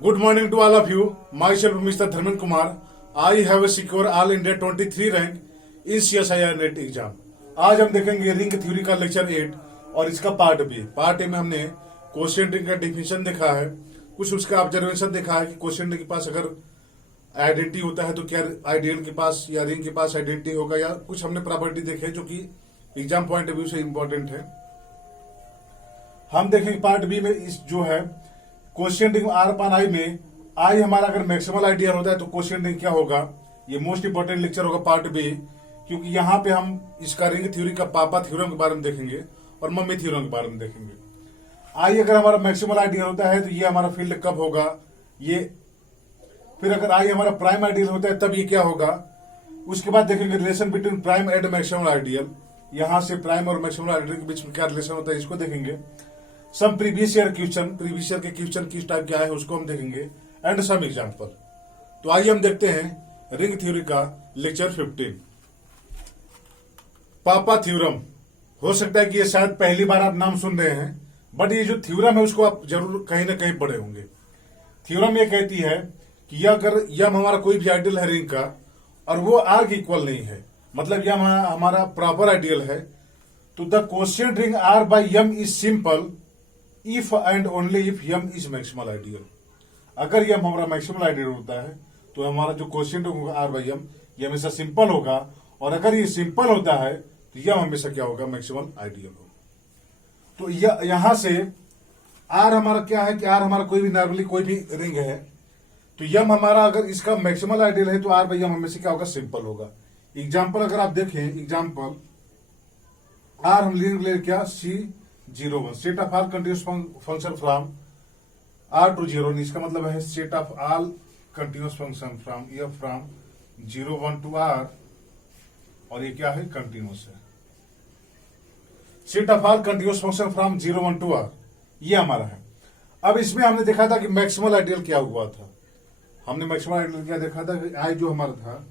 Good morning to all of you. Myself, Mr. Dharmen Kumar. I have secured All India 23 rank in CSIR net exam. आज हम देखेंगे ring theory का lecture 8 और इसका part B. Part A में हमने question ring का definition देखा है, कुछ उसका ऑब्जर्वेशन देखा है कि क्वेश्चन रिंग के पास अगर आइडेंटिटी होता है तो क्या आइडियल के पास या रिंग के पास आइडेंटिटी होगा, या कुछ हमने प्रॉपर्टी देखे जो कि एग्जाम पॉइंट ऑफ व्यू से इंपॉर्टेंट है. हम देखेंगे पार्ट बी में इस जो है क्वेश्चन रिंग आर पान आई में आई हमारा अगर मैक्सिमल आइडियल होता है तो क्वेश्चन रिंग क्या होगा. ये मोस्ट इंपोर्टेंट लेक्चर होगा पार्ट बी, क्योंकि यहाँ पे हम इसका रिंग थ्योरी का पापा थ्योरम के बारे में देखेंगे और मम्मी थ्योरम के बारे में देखेंगे. आई अगर हमारा मैक्सिमल आइडियल होता है तो ये हमारा फील्ड कब होगा, ये फिर अगर आई हमारा प्राइम आइडियल होता है तब ये क्या होगा. उसके बाद देखेंगे relation between prime and maximal ideal. यहां से प्राइम और मैक्सिमल आइडियल के बीच में क्या रिलेशन होता है इसको देखेंगे. Some previous year question, previous year के क्वेश्चन किस टाइप के आए उसको हम देखेंगे, एंड सम एग्जांपल. तो आइए हम देखते हैं रिंग थ्योरी का लेक्चर 15 पापा थ्योरम. हो सकता है कि ये शायद पहली बार आप नाम सुन रहे हैं, बट ये जो थ्योरम है उसको आप जरूर कहीं ना कहीं पढ़े होंगे. थ्योरम ये कहती है कि यह अगर यम हमारा कोई भी आइडियल है रिंग का और वो आर के इक्वल नहीं है, मतलब यम हमारा प्रॉपर आइडियल है, तो the question ring R by M is simple if and only if M is maximal ideal. अगर यम हमारा मैक्सिमल आइडियल होता है तो हमारा जो क्वेश्चन रिंग होगा आर बाय यम ये हमेशा सिंपल होगा, और अगर ये सिंपल होता है तो यम हमेशा क्या होगा, मैक्सिमल आइडियल होगा. तो यहां से आर हमारा क्या है कि आर हमारा कोई भी नॉर्मली कोई भी रिंग है, तो यम हमारा अगर इसका मैक्सिमल आइडियल है तो आर बाय यम हमेशा क्या होगा, सिंपल होगा. एग्जाम्पल अगर आप देखें, एग्जाम्पल आर हम ले क्या C01 set of all continuous function from R to 0. इसका मतलब है set of all continuous function from F from 01 to R, और ये क्या है, कंटिन्यूअस है. Set of all continuous function from 01 to R ये हमारा है. अब इसमें हमने देखा था कि मैक्सिमल आइडियल क्या हुआ था. हमने मैक्सिमल आइडियल क्या देखा था कि आई जो हमारा था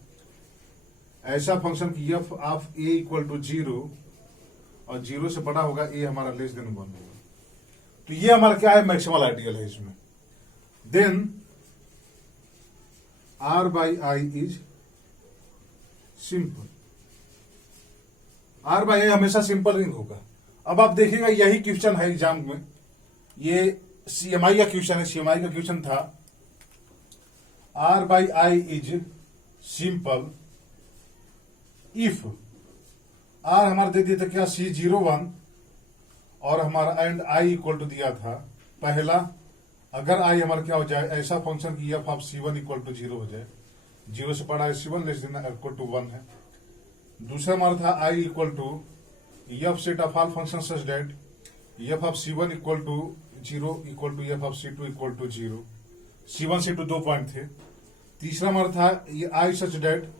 ऐसा फंक्शन की F of A equal to 0 और 0 से बड़ा होगा, ए हमारा लेस देन 1 होगा. तो ये हमारा क्या है, मैक्सिमल आइडियल है इसमें. Then R by I is simple. R by I हमेशा सिंपल रिंग होगा. अब आप देखिएगा यही क्वेश्चन है एग्जाम में, ये सीएमआई का क्वेश्चन है. सीएमआई का क्वेश्चन था R by I is simple if R हमारा दे दिया था क्या, C01, और हमारा एंड आई इक्वल टू दिया था पहला, अगर आई हमारा क्या हो जाए, ऐसा फंक्शन की F of C1 equal to 0 हो जाए, 0 से बड़ा है C1 less than equal to 1 है. दूसरा हमारा था I equal to F set of all function such that F of C1 equal to 0 equal to F of C2 equal to 0. C1 से 2 पॉइंट थे. तीसरा हमारा था ये आई सच डेट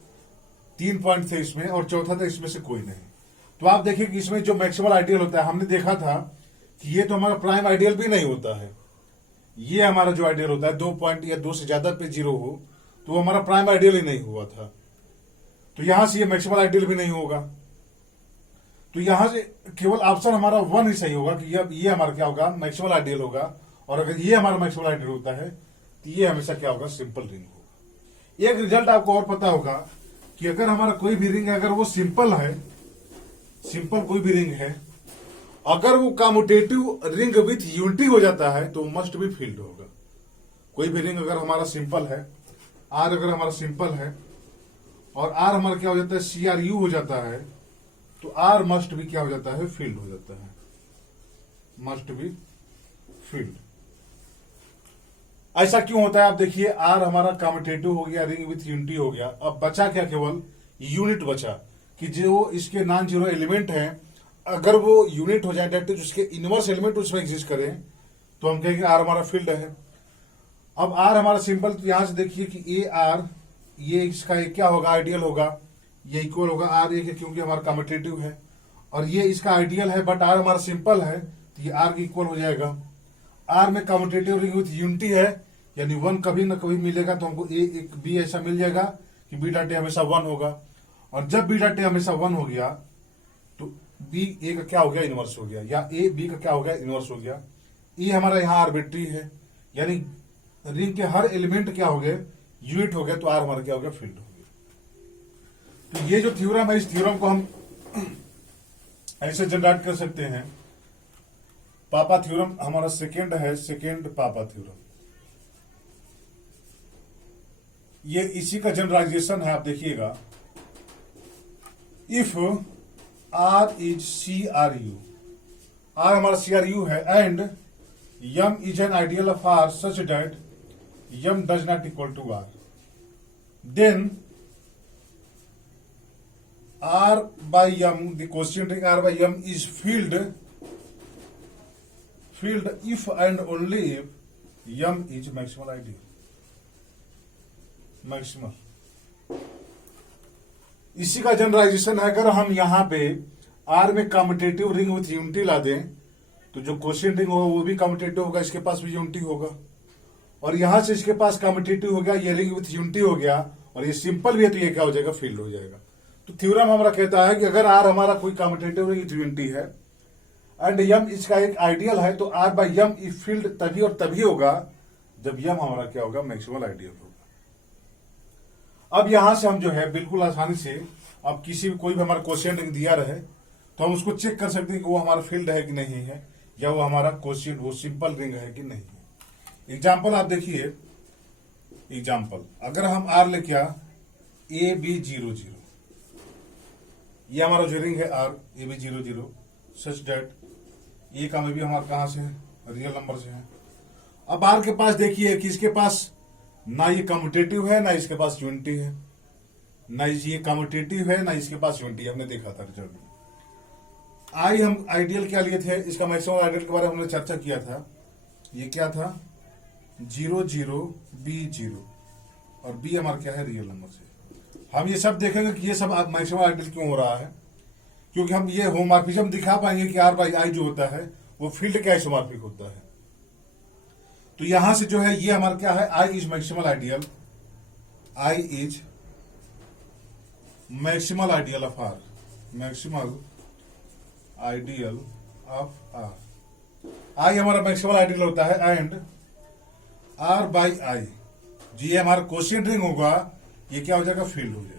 3 पॉइंट थे इसमें, और चौथा था इसमें से कोई नहीं. तो आप देखिए कि इसमें जो मैक्सिमल आइडियल होता है, हमने देखा था कि ये तो हमारा प्राइम आइडियल भी नहीं होता है. ये हमारा जो आइडियल होता है 2 पॉइंट या 2 से ज्यादा पे 0 हो तो वो हमारा प्राइम आइडियल ही नहीं हुआ था. तो यहां से ये मैक्सिमल आइडियल भी नहीं होगा. तो यहां से केवल ऑप्शन हमारा 1 ही सही होगा कि ये हमारा क्या होगा, मैक्सिमल आइडियल होगा. और अगर ये हमारा मैक्सिमल आइडियल होता है तो ये हमेशा क्या होगा, सिंपल रिंग होगा. एक रिजल्ट आपको और पता होगा कि अगर हमारा कोई भी रिंग है, अगर वो सिंपल है, सिंपल कोई भी रिंग है, अगर वो कम्यूटेटिव रिंग विथ यूनिटी हो जाता है तो मस्ट बी फील्ड होगा. कोई भी रिंग अगर हमारा सिंपल है, आर अगर हमारा सिंपल है और आर हमारा क्या हो जाता है, CRU हो जाता है, तो आर मस्ट भी क्या हो जाता है, फील्ड हो जाता है, मस्ट बी फील्ड. ऐसा क्यों होता है, आप देखिए आर हमारा कम्यूटेटिव हो गया, रिंग विथ यूनिटी हो गया. अब बचा क्या, केवल यूनिट बचा कि जो इसके नॉन जीरो एलिमेंट है अगर वो यूनिट हो जाए, डेट उसके इनवर्स एलिमेंट उसमें एग्जिस्ट करें, तो हम कहेंगे आर हमारा फील्ड है. अब आर हमारा सिंपल, तो यहां से देखिए कि ए आर ये इसका क्या होगा, आइडियल होगा, ये इक्वल होगा आर ए, क्योंकि हमारा कम्यूटेटिव है, और ये इसका आइडियल है, बट आर हमारा सिंपल है तो ये आर के इक्वल हो जाएगा. आर में कम्यूटेटिव रिंग विथ यूनिटी है, यानी 1 कभी ना कभी मिलेगा, तो हमको ए एक बी ऐसा मिल जाएगा कि बी डॉट ए हमेशा 1 होगा. और जब बी डॉट ए हमेशा 1 हो गया तो बी ए का क्या हो गया, इनवर्स हो गया, या ए बी का क्या हो गया, इनवर्स हो गया. ई हमारा यहाँ आर्बिट्री है, यानी रिंग के हर एलिमेंट क्या हो गए, यूनिट हो गए, तो आर हमारा क्या हो गया, फील्ड हो गया। तो ये जो थ्योरम है, इस थ्योरम को हम ऐसे जनरेट कर सकते हैं। पापा थ्योरम हमारा सेकेंड है, सेकेंड पापा थ्योरम, ये इसी का जनरलाइजेशन है। आप देखिएगा, if R is C R U, R हमारा सी आर यू है, and M is an ideal of R such that M does not equal to R, then R by M, the quotient ring R by M is filled if and only if M is maximal ideal. Maximal, इसी का generalisation है। अगर हम यहां पे R में commutative ring with unity ला दें, तो जो क्वोशिएंट रिंग होगा वो भी कम्यूटेटिव होगा, इसके पास भी यूनिटी होगा, और यहां से इसके पास कम्यूटेटिव हो गया, ये रिंग विथ यूनिटी हो गया, और ये सिंपल भी है, तो ये क्या हो जाएगा, फील्ड हो जाएगा। तो थ्योरम हमारा कहता है कि अगर आर हमारा कोई कम्यूटेटिव रिंग यूनिटी है एंड यम इसका एक आइडियल है, तो R by M if field तभी और तभी होगा जब यम हमारा क्या होगा, मैक्सिमल आइडियल होगा। अब यहां से हम जो है बिल्कुल आसानी से, अब किसी भी कोई भी हमारा क्वोशिएंट रिंग दिया रहे तो हम उसको चेक कर सकते हैं कि वो हमारा फील्ड है कि नहीं है, या वो हमारा क्वोशिएंट वो सिंपल रिंग है कि नहीं है। एग्जाम्पल आप देखिए, एग्जाम्पल अगर हम आर लेके ए बी 0 0, ये हमारा जो रिंग है R A B 0 0 such that ये का में भी हमारा कहां से है, रियल नंबर से है। अब आर के पास देखिए कि इसके पास ना ये कम्यूटेटिव है, ना इसके पास यूनिटी है, ना ये कम्यूटेटिव है, ना इसके पास यूनिटी है, हमने देखा था रिजल्ट में। आई हम आइडियल क्या लिए थे, इसका मैक्सिमम आइडियल के बारे में हमने चर्चा किया था। ये क्या था, 0 0 B 0, और बी हमारा क्या है, रियल नंबर से। हम ये सब देखेंगे कि ये सब मैक्सिमम आइडियल क्यों हो रहा है, क्योंकि हम ये होमोमॉर्फिज्म दिखा पाएंगे कि आर बाई आई जो होता है वो फील्ड का आइसोमॉर्फिक होता है। तो यहां से जो है ये हमारा क्या है, I is maximal ideal, I is maximal ideal of R, maximal ideal of R, I हमारा मैक्सिमल आइडियल होता है, एंड आर बाई आई जी ये हमारा क्वोशिएंट रिंग होगा, ये क्या हो जाएगा, फील्ड हो जाएगा।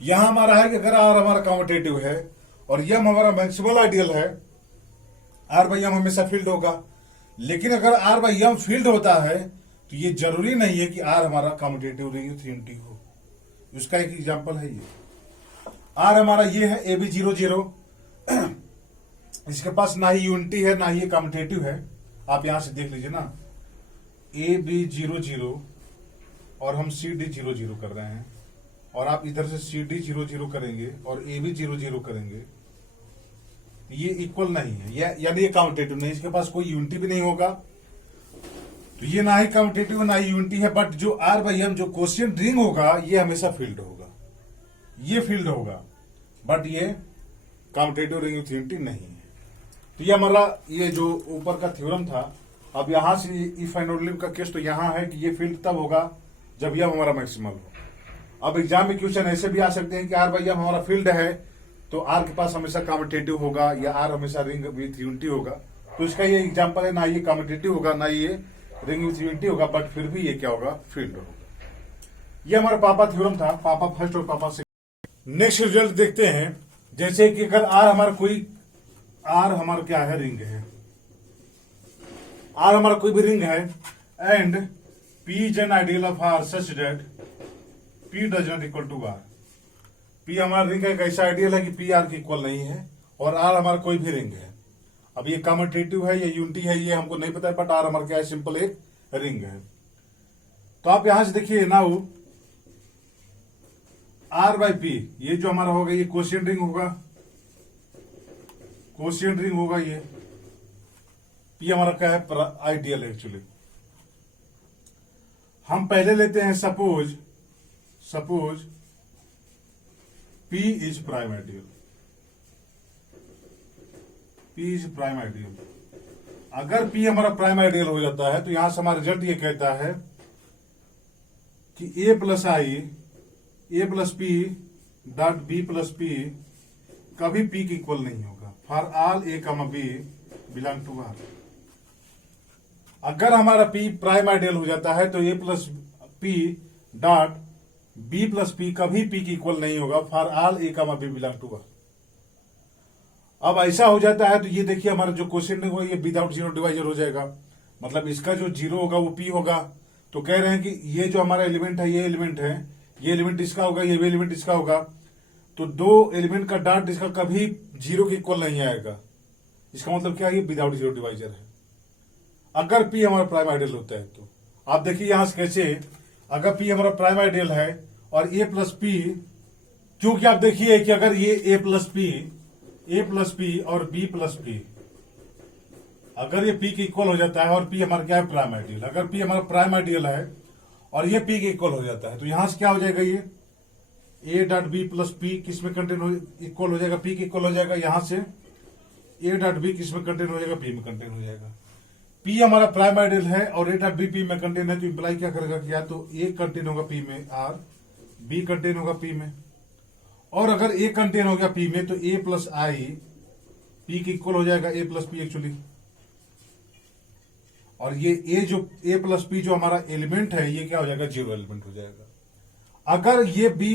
यहां हमारा है कि अगर आर हमारा कम्यूटेटिव है और यम हमारा मैक्सिमल आइडियल है, आर बाई यम हमेशा फील्ड होगा। लेकिन अगर आर बाई यम फील्ड होता है तो ये जरूरी नहीं है कि आर हमारा कम्यूटेटिव रिंग यूनिटी हो। उसका एक एग्जांपल है ये, आर हमारा ये है ए बी 0 0, इसके पास ना ही यूनिटी है ना ही ये कम्यूटेटिव है। आप यहां से देख लीजिए ना, ए बी 0 0 और हम सी डी 0 0 कर रहे हैं, और आप इधर से सी डी 0 0 करेंगे और ए बी 0 0 करेंगे, ये इक्वल नहीं है, यानी ये काउंटेटिव नहीं, इसके पास कोई यूनिटी भी नहीं होगा। तो ये ना ही काउंटेटिव ना ही यूनिटी है, बट जो आर बाई एम जो क्वोशिएंट रिंग होगा ये हमेशा फील्ड होगा, ये फील्ड होगा, बट ये काउंटेटिव रिंग विथ यूनिटी नहीं है। तो ये हमारा ये जो ऊपर का थ्योरम था। अब यहां से इफ एंड ओनली का केस तो यहां है कि ये फील्ड तब होगा जब यह हमारा मैक्सिमल हो। अब एग्जाम में क्वेश्चन ऐसे भी आ सकते हैं कि आर बाई एम हमारा फील्ड है, तो आर के पास हमेशा कम्यूटेटिव होगा या आर हमेशा रिंग विथ यूनिटी होगा। तो इसका ये एग्जांपल है, ना ये कम्यूटेटिव होगा ना ये रिंग विथ यूनिटी होगा, बट फिर भी ये क्या होगा, फील्ड होगा। ये हमारा पापा थ्योरम था, पापा फर्स्ट और पापा सेकंड। नेक्स्ट रिजल्ट देखते हैं, जैसे कि अगर आर हमारा क्या है, रिंग है, आर हमारा कोई भी रिंग है, and P is an ideal of R such that P does not equal to R. P हमारा रिंग का एक ऐसा आइडियल है कि पी आर के इक्वल नहीं है, और आर हमारा कोई भी रिंग है। अब ये कम्यूटेटिव है या यूनिटी है ये हमको नहीं पता है, बट आर हमारा क्या है, सिंपल एक रिंग है। तो आप यहां से देखिए नाउ आर बाई पी, ये जो हमारा होगा ये क्वोशिएंट रिंग होगा, क्वोशिएंट रिंग होगा ये। पी हमारा क्या है, आइडियल है एक्चुअली। हम पहले लेते हैं suppose P is prime ideal, P is prime ideal. अगर P हमारा प्राइम आइडियल हो जाता है तो यहां से हमारा रिजल्ट ये कहता है कि A plus I A plus P dot B plus P कभी P के इक्वल नहीं होगा for all A comma B belong to R. अगर हमारा पी प्राइम आइडियल हो जाता है तो A plus P dot B plus P कभी पी की इक्वल नहीं होगा फॉर ऑल ए कमा बी बिलोंग टू। अब ऐसा हो जाता है तो ये देखिए हमारा जो क्वेश्चन है वो ये विदाउट जीरो डिवाइजर हो जाएगा, मतलब इसका जो जीरो होगा वो पी होगा। तो कह रहे हैं कि ये जो हमारा एलिमेंट है, ये एलिमेंट इसका होगा, ये भी एलिमेंट इसका होगा। तो दो एलिमेंट का डॉट इसका कभी जीरो के इक्वल नहीं आएगा। इसका मतलब क्या है, ये विदाउट जीरो डिवाइजर है अगर पी हमारा प्राइम आइडियल होता है। तो आप देखिए यहां से कैसे, अगर पी हमारा प्राइम आइडियल है और ए प्लस पी, क्योंकि आप देखिए कि अगर ये ए प्लस पी और बी प्लस पी, अगर ये पी के इक्वल हो जाता है और पी हमारा क्या है प्राइम आइडियल, अगर पी हमारा प्राइम आइडियल है और ये पी के इक्वल हो जाता है तो यहां से क्या हो जाएगा, ये A dot B plus P किस में कंटेन इक्वल हो जाएगा, पी के इक्वल हो जाएगा। यहां से ए डॉट बी किस में कंटेन हो जाएगा, पी में कंटेन हो जाएगा। पी हमारा प्राइम आइडियल है और ए डॉट बी पी में कंटेन है तो इंप्लाई क्या करेगा कि या तो ए कंटेन होगा पी में और बी कंटेन होगा पी में। और अगर ए कंटेन हो गया पी में तो ए प्लस आई पी के इक्वल हो जाएगा, ए प्लस पी एक्चुअली। और ये ए जो ए प्लस पी जो हमारा एलिमेंट है ये क्या हो जाएगा, जीरो एलिमेंट हो जाएगा। अगर ये बी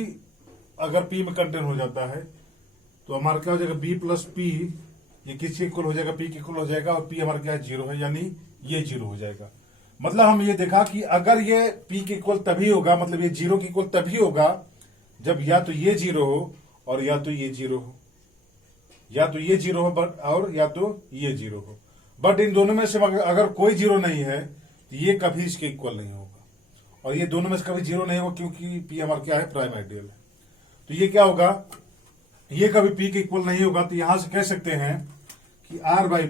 अगर पी में कंटेन हो जाता है तो हमारा क्या हो जाएगा, बी प्लस पी ये किसके इक्वल हो जाएगा, पी के इक्वल हो जाएगा। और पी हमारा क्या जीरो है, यानी ये जीरो हो जाएगा। मतलब हम ये देखा कि अगर ये पी के इक्वल तभी होगा, मतलब ये जीरो के इक्वल तभी होगा जब या तो ये जीरो हो और या तो ये जीरो हो, या तो ये जीरो हो बट और या तो ये जीरो हो। बट इन दोनों में से अगर कोई जीरो नहीं है तो ये कभी इसके इक्वल नहीं होगा। और ये दोनों में से कभी जीरो नहीं होगा क्योंकि पी हमारा क्या है, प्राइम आइडियल है। तो ये क्या होगा, ये कभी पी के इक्वल नहीं होगा। तो यहां से कह सकते हैं कि R by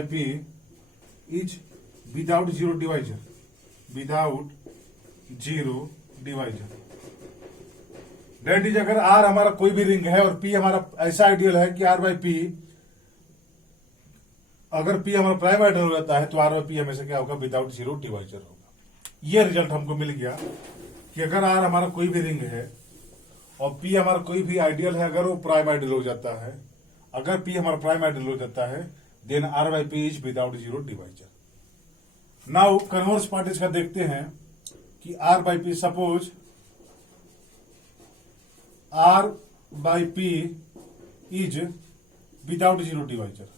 P is without zero divisor, without zero divisor. That is अगर आर हमारा कोई भी रिंग है और पी हमारा ऐसा आइडियल है कि आर बाई पी, अगर पी हमारा प्राइम आइडियल हो जाता है तो आर बाई पी हमेशा क्या होगा, विदाउट जीरो डिवाइजर होगा। ये रिजल्ट हमको मिल गया कि अगर आर हमारा कोई भी रिंग है और पी हमारा कोई भी आइडियल है, अगर वो प्राइम आइडियल हो जाता है, अगर पी हमारा प्राइम आइडियल हो जाता है then R by P is without zero divisor. Now converse part इसका देखते हैं कि R by P, suppose R by P is without zero divisor,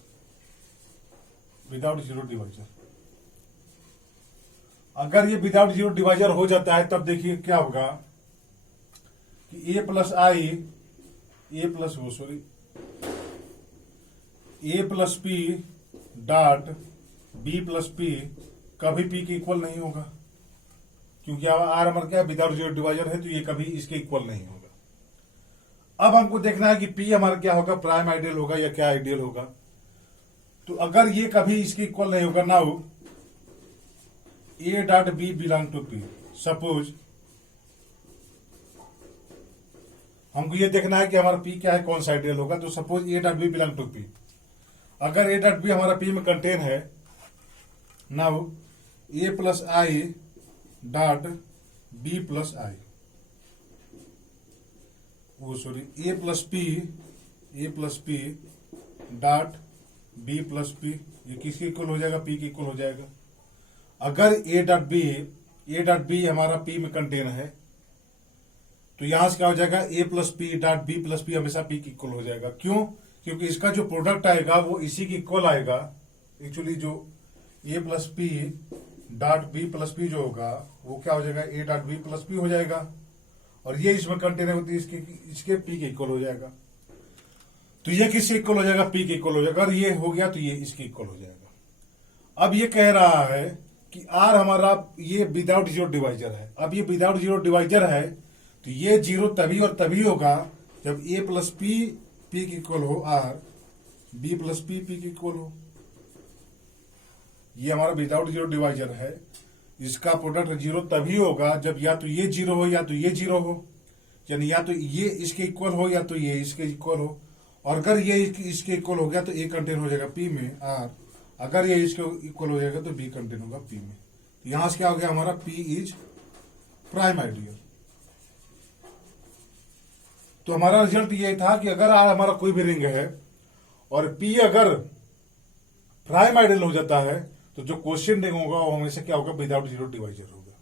without zero divisor. अगर ये विदाउट जीरो डिवाइजर हो जाता है तब देखिए क्या होगा कि A plus I A plus वो sorry A plus P dot B plus P कभी पी के इक्वल नहीं होगा क्योंकि आर हमारा क्या विदाउट जीरो डिवाइजर है तो ये कभी इसके इक्वल नहीं होगा। अब हमको देखना है कि पी हमारा क्या होगा, प्राइम आइडियल होगा या क्या आइडियल होगा। तो अगर ये कभी इसके इक्वल नहीं होगा, now A dot B belong to P, suppose हमको ये देखना है कि हमारा पी क्या है, कौन सा आइडियल होगा। तो suppose A dot B belong to P, अगर ए डॉट बी हमारा पी में कंटेन है, now A plus I dot B plus I, वो sorry A plus P dot B plus P, ये किसके इक्वल हो जाएगा, पी के इक्वल हो जाएगा। अगर ए डॉट बी हमारा पी में कंटेन है तो यहां से क्या हो जाएगा, A plus P dot B plus P हमेशा पी के इक्वल हो जाएगा। क्यों, क्योंकि इसका जो प्रोडक्ट आएगा वो इसी के इक्वल आएगा। एक्चुअली जो A plus P dot B plus P जो होगा वो क्या हो जाएगा, A dot B plus P हो जाएगा। और ये इसमें कंटेन होती है इसके पी के इक्वल हो जाएगा। तो ये किसके इक्वल हो जाएगा, पी के इक्वल हो जाएगा। और ये हो गया तो ये इसके इक्वल हो जाएगा। अब ये कह रहा है कि आर हमारा ये विदाउट जीरो डिवाइजर है। अब ये विदाउट जीरो डिवाइजर है तो ये जीरो तभी और तभी होगा जब ए प्लस पी पी के इक्वल हो R B plus P P के इक्वल हो। ये हमारा विदाउट जीरो डिवाइजर है। इसका प्रोडक्ट जीरो तभी होगा जब या तो ये जीरो हो या तो ये जीरो हो, यानी या तो ये इसके इक्वल हो या तो ये इसके इक्वल हो। और अगर ये इसके इक्वल हो गया तो ए कंटेन हो जाएगा पी में आर, अगर ये इसके इक्वल हो जाएगा तो बी कंटेन होगा पी में। तो यहां से क्या हो गया हमारा, पी इज प्राइम आइडियल। तो हमारा रिजल्ट ये था कि अगर आर हमारा कोई भी रिंग है और पी अगर प्राइम आइडियल हो जाता है तो जो क्वेश्चन रिंग होगा वो हमेशा क्या होगा, विदाउट जीरो डिवाइजर होगा।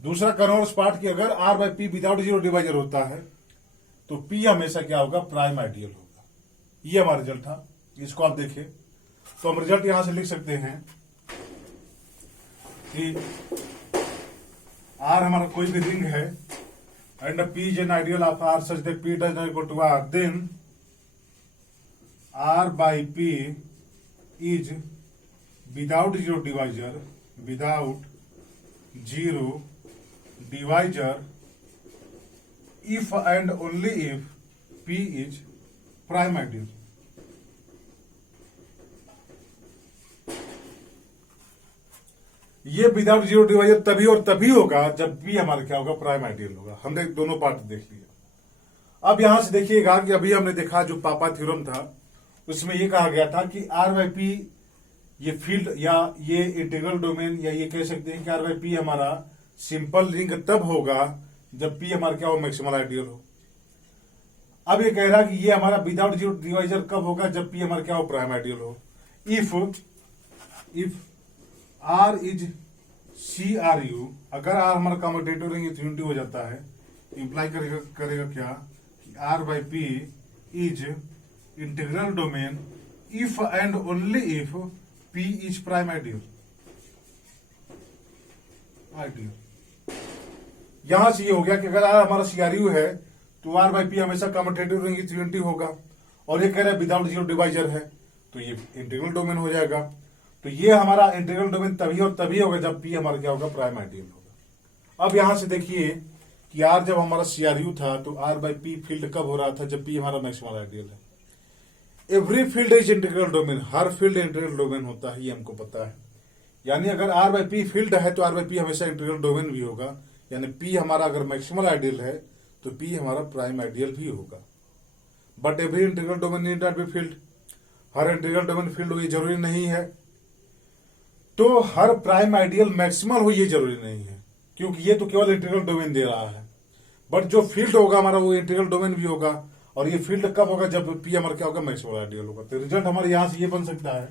दूसरा कन्वर्स पार्ट की अगर R by P without zero divisor होता है तो पी हमेशा क्या होगा, प्राइम आइडियल होगा। ये हमारा रिजल्ट था, इसको आप देखिए तो हम रिजल्ट यहां से लिख सकते हैं कि आर हमारा कोई भी रिंग है and P is an ideal of R such that P does not equal to R, then R by P is without zero divisor, without zero divisor if and only if P is prime ideal। ये without zero divisor तभी और तभी होगा जब P हमारा क्या होगा, prime ideal होगा। हमने दोनों पार्ट देख लिया। अब यहां से देखिएगा कि अभी हमने देखा जो पापा थ्योरम था उसमें ये कहा गया था कि आर बाई पी ये फील्ड या ये इंटीग्रल डोमेन या ये कह सकते हैं कि आर बाई पी हमारा सिंपल रिंग तब होगा जब पी हमारा क्या हो, मैक्सिमल आइडियल हो। अब ये कह रहा है कि ये हमारा विदाउट जीरो डिवाइजर कब होगा, जब पी हमारा क्या हो, प्राइम आइडियल हो। If R is C R U, अगर आर हमारा कम्यूटेटिव रिंग यूनिटी हो जाता है, इंप्लाई करेगा क्या कि R by P is integral domain if and only if P is prime ideal. यहां से ये हो गया कि अगर आर हमारा सीआरयू है तो आर बाई पी हमेशा कम्यूटेटिव रिंग यूनिटी होगा, और ये कह रहा है विदाउट जीरो डिवाइजर है तो ये इंटीग्रल डोमेन हो जाएगा। तो ये हमारा इंटीग्रल डोमेन तभी और तभी होगा जब पी हमारा क्या होगा, प्राइम आइडियल होगा। अब यहां से देखिए कि आर जब हमारा सीआरयू था तो आर बाई पी फील्ड कब हो रहा था, जब पी हमारा मैक्सिमल आइडियल है। Every field is integral domain, her field integral domain होता है, ये हमको पता है। यानी अगर आर बाई पी फील्ड है तो आर बाई पी हमेशा इंटीग्रल डोमेन भी होगा, यानी पी हमारा अगर मैक्सिमल आइडियल है तो पी हमारा प्राइम आइडियल भी होगा। But every integral domain need not be field, her integral domain field हो ये जरूरी नहीं है। तो हर प्राइम आइडियल मैक्सिमल हो ये जरूरी नहीं है, क्योंकि ये तो केवल इंटीग्रल डोमेन दे रहा है। बट जो फील्ड होगा हमारा वो इंटीग्रल डोमेन भी होगा, और ये फील्ड कब होगा, जब पी हमारा क्या होगा, मैक्सिमल आइडियल होगा। तो रिजल्ट हमारे यहां से ये बन सकता है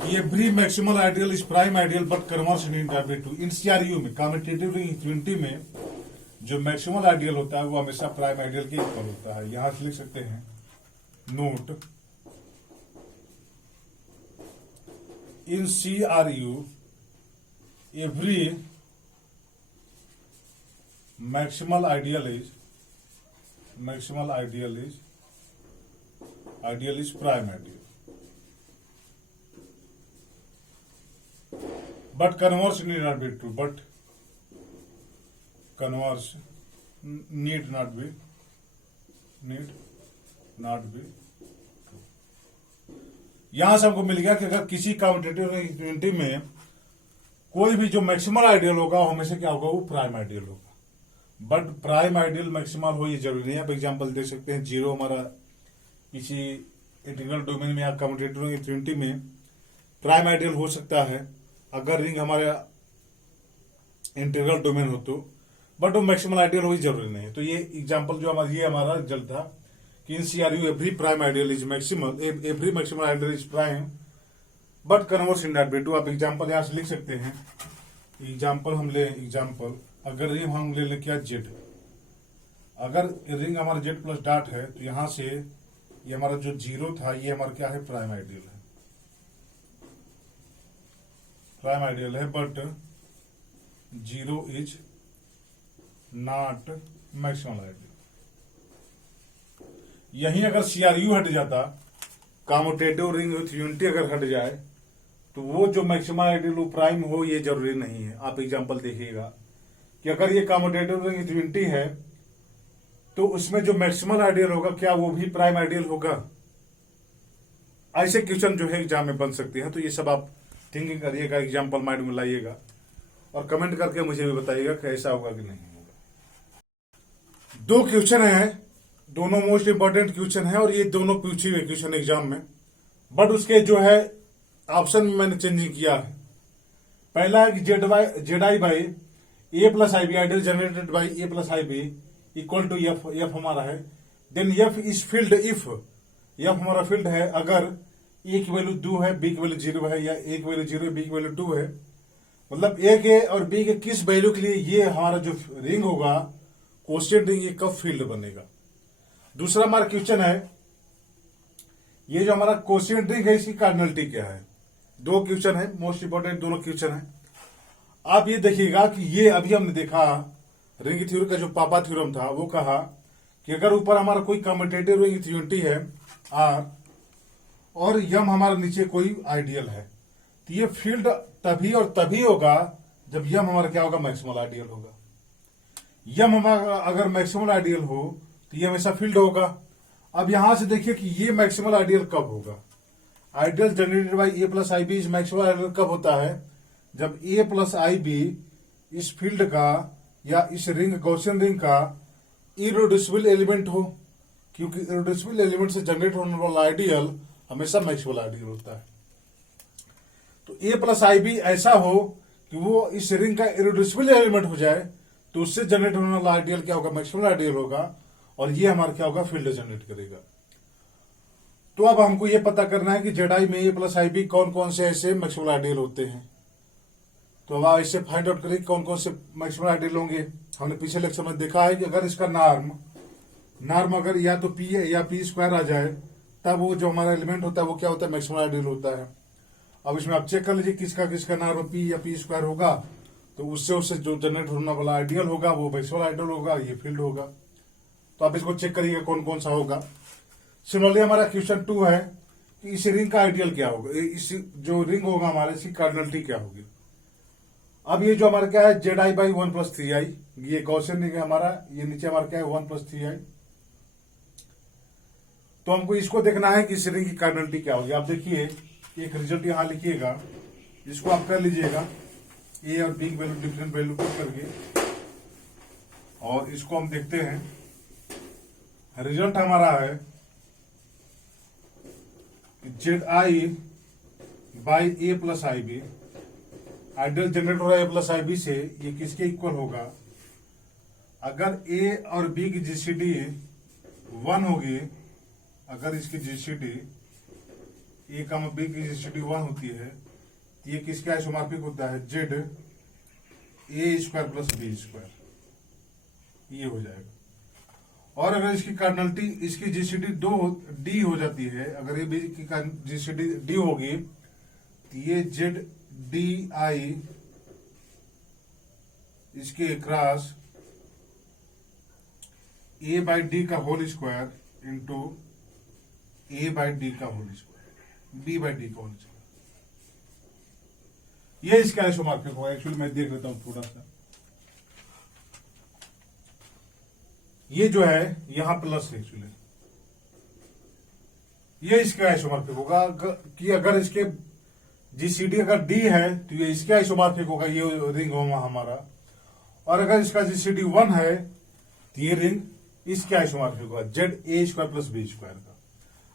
कि every maximal ideal is prime ideal but converse to in CRU में, कम्यूटेटिव रिंग यूनिटी में जो मैक्सिमल आइडियल होता है वो हमेशा प्राइम आइडियल के इक्वल होता है। यहां से लिख सकते हैं note, in CRU every maximal ideal is prime ideal, but converse need not be true, but converse need not be true। यहां से हमको मिल गया कि अगर किसी कम्यूटेटिव यूनिटी में कोई भी जो मैक्सिमल आइडियल होगा वो हमेशा क्या होगा, वो प्राइम आइडियल होगा। बट प्राइम आइडियल मैक्सिमल हो ये जरूरी नहीं है। आप एग्जांपल देख सकते हैं, जीरो हमारा किसी इंटीग्रल डोमेन में या कम्यूटेटिव यूनिटी में प्राइम आइडियल हो सकता है अगर रिंग हमारा इंटीग्रल डोमेन हो तो, बट वो मैक्सिमल आइडियल हो जरूरी नहीं है। तो ये एग्जांपल जो हमारा ये हमारा रिजल्ट था कि in CRU every prime ideal is maximal, every maximal ideal is prime but converse need not be true. आप एग्जांपल यहां से लिख सकते हैं। एग्जांपल हम ले, एग्जांपल अगर रिंग हम ले क्या जेड, अगर रिंग हमारा जेड प्लस डॉट है तो यहां से ये हमारा जो जीरो था ये हमारा क्या है, प्राइम आइडियल है, प्राइम आइडियल है, but zero is not maximal ideal. यहीं अगर सीआरयू हट जाता, कम्यूटेटिव रिंग विथ यूनिटी अगर हट जाए तो वो जो मैक्सिमल आइडियल वो प्राइम हो ये जरूरी नहीं है। आप एग्जांपल देखिएगा कि अगर ये कम्यूटेटिव रिंग विथ यूनिटी है तो उसमें जो मैक्सिमल आइडियल होगा क्या वो भी प्राइम आइडियल होगा। ऐसे क्वेश्चन जो है एग्जाम में बन सकते हैं। तो ये सब आप थिंकिंग करिएगा, एग्जाम्पल माइंड में लाइएगा और कमेंट करके मुझे भी बताइएगा कि ऐसा होगा कि नहीं होगा। दो क्वेश्चन है, दोनों मोस्ट इंपॉर्टेंट क्वेश्चन है और ये दोनों पूछे हुए क्वेश्चन एग्जाम में, बट उसके जो है ऑप्शन में मैंने चेंजिंग किया है। पहला है कि Z I by A plus I B ideal generated by A plus I B equal to F हमारा है। Then F is field if, F हमारा फील्ड है अगर ए की वैल्यू 2 है, बी की वैल्यू 0 है, या ए की वैल्यू 0 है, बी की वैल्यू 2 है, मतलब ए के और बी के किस वैल्यू के लिए ये हमारा जो रिंग होगा क्वोशिएंट रिंग, ये कब फील्ड बनेगा। दूसरा हमारा क्वेश्चन है, ये जो हमारा क्वोशिएंट रिंग है इसकी कार्डिनलिटी क्या है। दो क्वेश्चन है, मोस्ट इंपोर्टेंट दोनों क्वेश्चन है। आप ये देखिएगा कि ये अभी हमने देखा रिंग थ्योरी का जो पापा थ्योरम था, वो कहा कि अगर ऊपर हमारा कोई कम्यूटेटिव रिंग थ्योरी है आर और यम हमारा नीचे कोई आइडियल है, तो ये फील्ड तभी और तभी होगा जब यम हमारा क्या होगा, मैक्सिमल आइडियल होगा। यम हमारा अगर मैक्सिमल आइडियल हो तो ये हमेशा फील्ड होगा। अब यहां से देखिए कि ये मैक्सिमल आइडियल कब होगा। Ideal generated by A plus I B is maximal ideal कब होता है, जब ए प्लस आई बी इस फील्ड का या इस रिंग गॉसियन रिंग का इरेड्यूसिबल एलिमेंट हो, क्योंकि इरेड्यूसिबल एलिमेंट से जनरेट होने वाला आइडियल हमेशा मैक्सिमल आइडियल होता है। तो ए प्लस आई बी ऐसा हो कि वो इस रिंग का इरेड्यूसिबल एलिमेंट हो जाए, तो उससे जनरेट होने वाला आइडियल क्या होगा, मैक्सिमल आइडियल होगा, और ये हमारा क्या होगा, फील्ड जनरेट करेगा। तो अब हमको ये पता करना है कि जेड आई में ए प्लस आई बी कौन कौन से ऐसे मैक्सिमल आइडियल होते हैं। तो अब आप इससे फाइंड आउट करें कौन कौन से मैक्सिमल आइडियल होंगे। हमने पिछले लेक्चर में देखा है कि अगर इसका नॉर्म अगर या तो पी या पी स्क्वायर आ जाए, तब वो जो हमारा एलिमेंट होता है वो क्या होता है, मैक्सिमल आइडियल होता है। अब इसमें आप चेक कर लीजिए किसका नॉर्म पी या पी स्क्वायर होगा, तो उससे जो जनरेट होने वाला आइडियल होगा वो मैक्सिमल आइडियल होगा, ये फील्ड होगा। तो आप इसको चेक करिएगा कौन कौन सा होगा। सिमिलरली हमारा क्वेश्चन 2 है कि इस रिंग का आइडियल क्या होगा, इस जो रिंग होगा हमारे इसकी कार्डिनलिटी क्या होगी। अब ये जो हमारा क्या है, Z I by 1 plus 3i, ये गॉसियन रिंग है हमारा, ये नीचे हमारा क्या है 1 प्लस 3i। तो हमको इसको देखना है कि इस रिंग की कार्डिनलिटी क्या होगी। आप देखिए एक रिजल्ट यहां लिखिएगा, इसको आप कर लीजिएगा ए और बी की वैल्यू डिफरेंट वैल्यू को करके, और इसको हम देखते हैं। रिजल्ट हमारा है Z I by A plus I B, ideal generate हो रहा है ए प्लस आई बी से, ये किसके इक्वल होगा, अगर ए और बी की जीसीडी 1 होगी, अगर इसकी जीसीडी ए का बी की जीसीडी 1 होती है, तो ये किसके आइसोमॉर्फिक होता है, Z A square plus B square, ये हो जाएगा। और अगर इसकी कार्डिनलिटी इसकी जीसीडी 2 डी हो जाती है, अगर ये बी की जीसीडी डी होगी, तो ये जेड डी आई इसके क्रॉस ए बाई डी का whole square into A by D का whole square, B by D का होल स्क्वायर, ये इसका आइसोमॉर्फिक होगा। एक्चुअली मैं देख लेता हूं थोड़ा सा, ये जो है यहां प्लस है, एक्चुअली ये इसका आइसोमॉर्फिक होगा कि अगर इसके जीसीडी अगर डी है तो ये इसके आइसोमॉर्फिक होगा, ये रिंग होगा हमारा। और अगर इसका जीसीडी 1 है तो ये रिंग इसके आइसोमॉर्फिक होगा, Z A square plus B square का।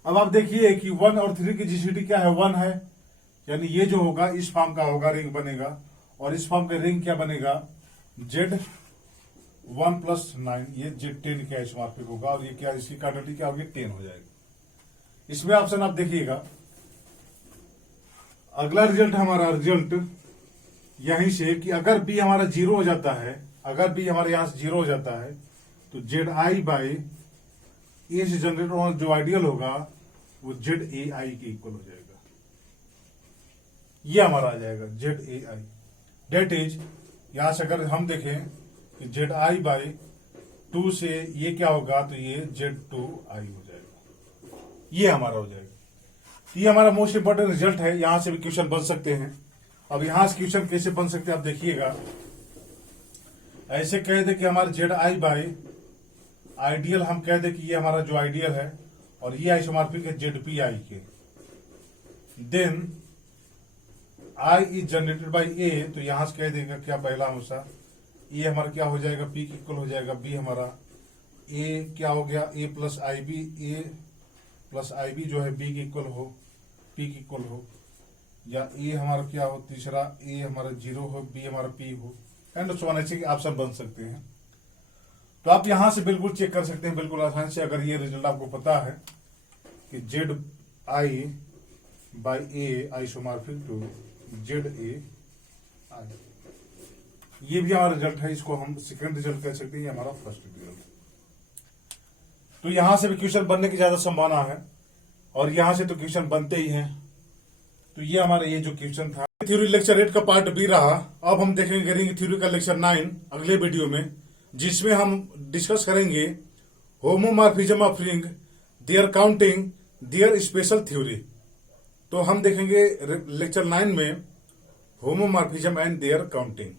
अब आप देखिए कि 1 और 3 की जीसीडी क्या है, 1 है, यानी ये जो होगा इस फॉर्म का होगा, रिंग बनेगा। और इस फॉर्म का रिंग क्या बनेगा, जेड 1 प्लस 9, ये जेड 10 के आइसोमॉर्फिक होगा। और ये क्या, इसकी कार्डिनलिटी क्या होगी, 10 हो जाएगी। इसमें ऑप्शन आप देखिएगा। अगला रिजल्ट हमारा रिजल्ट यहीं से कि अगर बी हमारा 0 हो जाता है, अगर बी हमारे यहां से 0 हो जाता है, तो जेड आई बाई ए से जनरेट होना जो आइडियल होगा वो जेड ए आई के इक्वल हो जाएगा। ये हमारा आ जाएगा Z A I, that is, यहां से अगर हम देखें कि जेड आई बाई 2 से ये क्या होगा, तो ये जेड 2 आई हो जाएगा, ये हमारा हो जाएगा। ये हमारा मोस्ट इंपोर्टेंट रिजल्ट है, यहां से भी क्वेश्चन बन सकते हैं। अब यहां से क्वेश्चन कैसे बन सकते हैं आप देखिएगा। ऐसे कह दे कि हमारा जेड आई बाई आइडियल, हम कह दे कि ये हमारा जो आइडियल है और ये आइसोमॉर्फिक है जेड पी आई के, then I is generated by A, तो यहां से कह देगा क्या, पहला हमेशा ए हमारा क्या हो जाएगा, पी की इक्वल हो जाएगा, बी हमारा ए क्या हो गया, ए plus I B, A plus I B जो है बी की इक्वल हो, पी की इक्वल हो, या ए हमारा क्या हो, तीसरा ए हमारा 0 हो, बी हमारा पी हो, एंड सो ऑन, ऐसे ऑप्शन बन सकते हैं। तो आप यहां से बिल्कुल चेक कर सकते हैं बिल्कुल आसानी से, अगर ये रिजल्ट आपको पता है कि Z I by A isomorphic to Z A I. ये भी हमारा रिजल्ट है, इसको हम सेकेंड रिजल्ट कह सकते हैं, ये हमारा फर्स्ट रिजल्ट। तो यहां से भी क्वेश्चन बनने की ज्यादा संभावना है, और यहां से तो क्वेश्चन बनते ही हैं। तो ये हमारा ये जो क्वेश्चन था थ्योरी लेक्चर 8 का पार्ट बी रहा। अब हम देखेंगे करेंगे थ्योरी का लेक्चर 9 अगले वीडियो में, जिसमें हम डिस्कस करेंगे homomorphism of ring, their counting, their special theory. तो हम देखेंगे लेक्चर 9 में होमोमॉर्फिज्म एंड देयर काउंटिंग।